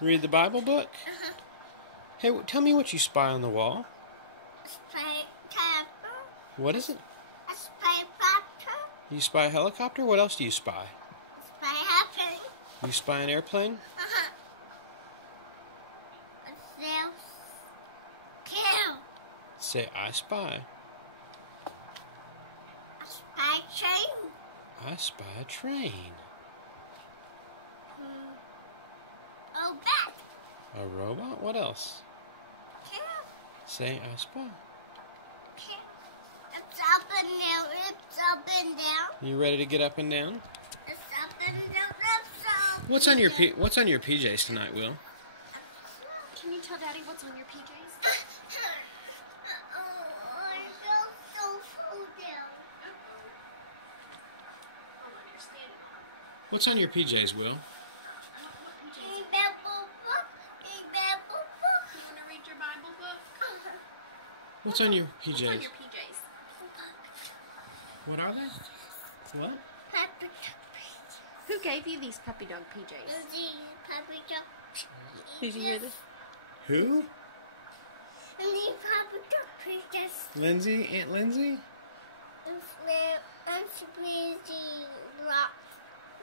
Read the Bible book? Hey, tell me what you spy on the wall. What is it? A spy helicopter. You spy a helicopter? What else do you spy? Spy airplane. You spy an airplane? Kill. Say, I spy. A spy train. I spy a train. Oh, bat. A robot? What else? Kill. Say, I spy. Kill. It's up and down. It's up and down. You ready to get up and down? It's up and down. It's up. What's on your PJs tonight, Will? Can you tell Daddy what's on your PJs? I feel so full down. Hold on, you're standing on. What's on your PJs, Will? What PJs? You want to read your Bible book? What's on your What's PJs? on your PJs? What are they? What? Who gave you these puppy dog PJs? Did you hear this? Who? Lindsay? Aunt Lindsay?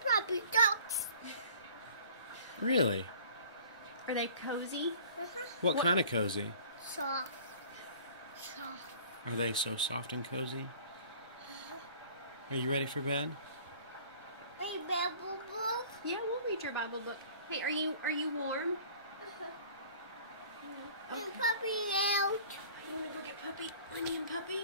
Puppy dogs. Really? Are they cozy? What kind of cozy? Soft. Are they so soft and cozy? Are you ready for bed? Yeah, we'll read your Bible book. Hey, are you warm? Okay. Puppy out. You want to go get Puppy? Lenny and Puppy?